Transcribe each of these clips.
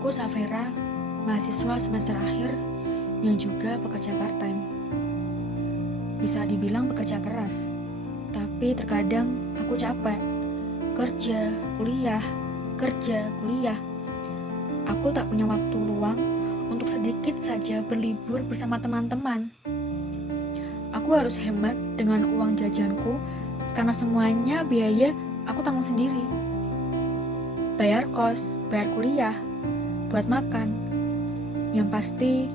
Aku Safera, mahasiswa semester akhir yang juga pekerja part-time. Bisa dibilang pekerja keras, tapi terkadang aku capek. Kerja, kuliah. Aku tak punya waktu luang untuk sedikit saja berlibur bersama teman-teman. Aku harus hemat dengan uang jajanku karena semuanya biaya aku tanggung sendiri. Bayar kos, bayar kuliah, buat makan. Yang pasti,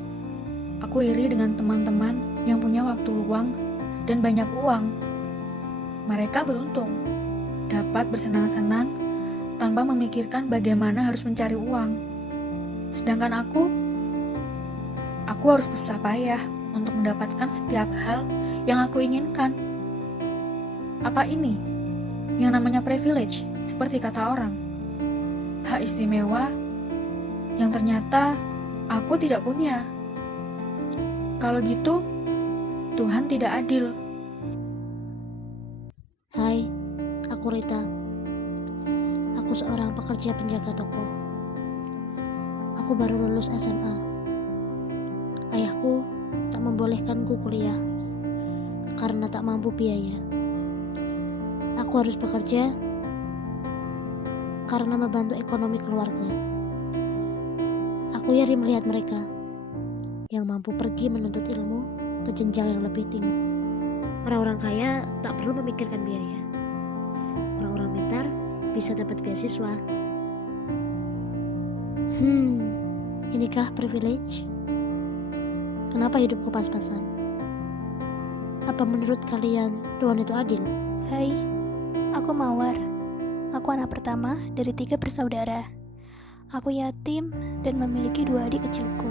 aku iri dengan teman-teman yang punya waktu luang dan banyak uang. Mereka beruntung dapat bersenang-senang tanpa memikirkan bagaimana harus mencari uang. Sedangkan aku harus berusaha payah untuk mendapatkan setiap hal yang aku inginkan. Apa ini yang namanya privilege, seperti kata orang? Hak istimewa yang ternyata aku tidak punya. Kalau gitu, Tuhan tidak adil. Hai, aku Rita. Aku seorang pekerja penjaga toko. Aku baru lulus SMA. Ayahku tak membolehkanku kuliah karena tak mampu biaya. Aku harus bekerja karena membantu ekonomi keluarga. Aku iri melihat mereka yang mampu pergi menuntut ilmu ke jenjang yang lebih tinggi. Orang-orang kaya tak perlu memikirkan biaya. Orang-orang pintar bisa dapat beasiswa. Inikah privilege? Kenapa hidupku pas-pasan? Apa menurut kalian Tuhan itu adil? Hai, aku Mawar. Aku anak pertama dari 3 bersaudara. Aku yatim dan memiliki 2 adik kecilku.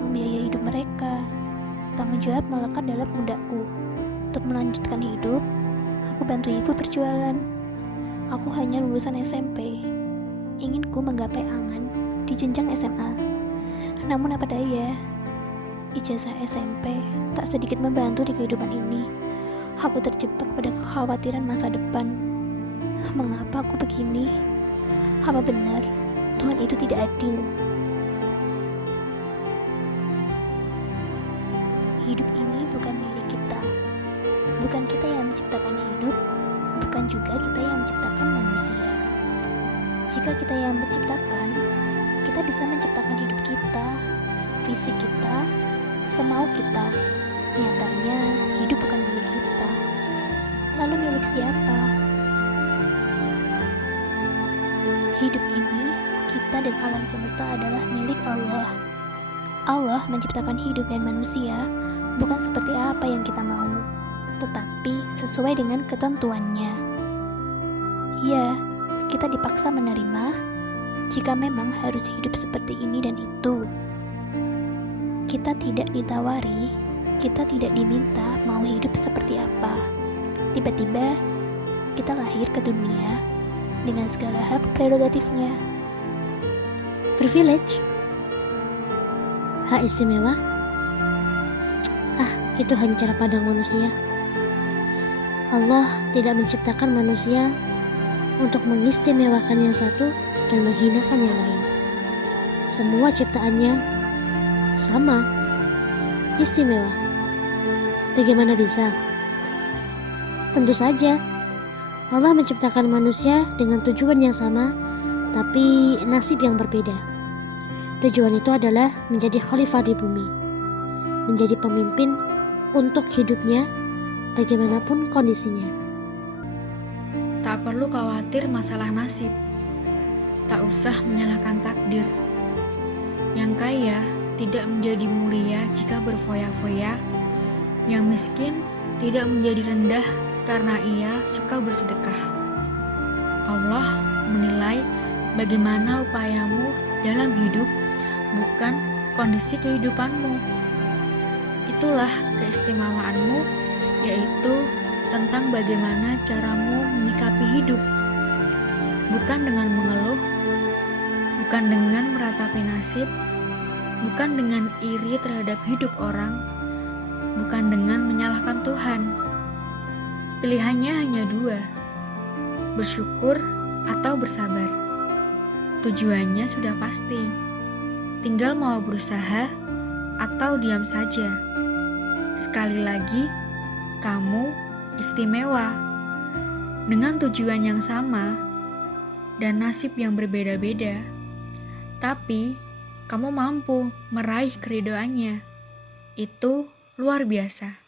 Membiayai hidup mereka, tanggung jawab melekat dalam pundakku. Untuk melanjutkan hidup, aku bantu ibu berjualan. Aku hanya lulusan SMP. Inginku menggapai angan di jenjang SMA. Namun apa daya, ijazah SMP tak sedikit membantu di kehidupan ini. Aku terjebak pada kekhawatiran masa depan. Mengapa aku begini? Apa benar Tuhan itu tidak adil? Hidup ini bukan milik kita. Bukan kita yang menciptakan hidup, bukan juga kita yang menciptakan manusia. Jika kita yang menciptakan, kita bisa menciptakan hidup kita, fisik kita, semau kita. Nyatanya, hidup bukan milik kita. Lalu milik siapa? Hidup ini, kita dan alam semesta adalah milik Allah. Allah menciptakan hidup dan manusia bukan seperti apa yang kita mau, tetapi sesuai dengan ketentuannya. Ya, kita dipaksa menerima jika memang harus hidup seperti ini dan itu. Kita tidak ditawari, kita tidak diminta mau hidup seperti apa. Tiba-tiba kita lahir ke dunia dengan segala hak prerogatifnya. Privilege? Hak istimewa? Itu hanya cara pandang manusia. Allah tidak menciptakan manusia untuk mengistimewakan yang satu dan menghinakan yang lain. Semua ciptaannya sama, istimewa. Bagaimana bisa? Tentu saja Allah menciptakan manusia dengan tujuan yang sama, tapi nasib yang berbeda. Tujuan itu adalah menjadi khalifah di bumi, menjadi pemimpin untuk hidupnya bagaimanapun kondisinya. Tak perlu khawatir masalah nasib. Tak usah menyalahkan takdir. Yang kaya tidak menjadi mulia jika berfoya-foya. Yang miskin tidak menjadi rendah karena ia suka bersedekah. Allah menilai bagaimana upayamu dalam hidup, bukan kondisi kehidupanmu. Itulah keistimewaanmu, yaitu tentang bagaimana caramu menyikapi hidup. Bukan dengan mengeluh, bukan dengan meratapi nasib, bukan dengan iri terhadap hidup orang, bukan dengan menyalahkan Tuhan. Pilihannya hanya 2, bersyukur atau bersabar. Tujuannya sudah pasti. Tinggal mau berusaha atau diam saja. Sekali lagi, kamu istimewa. Dengan tujuan yang sama dan nasib yang berbeda-beda. Tapi, kamu mampu meraih keridoannya. Itu luar biasa.